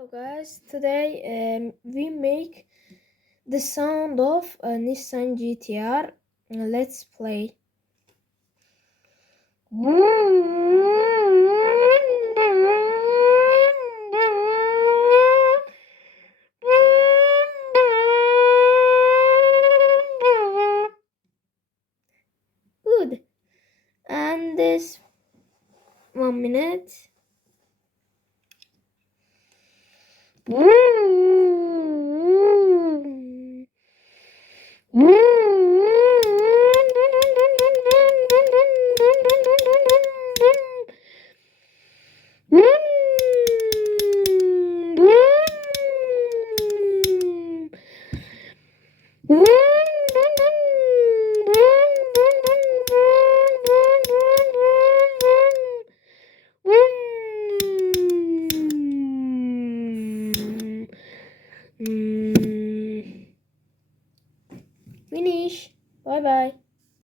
Hello guys, today we make the sound of a Nissan GTR. Let's play. Good. And this 1 minute. Finish. Bye bye.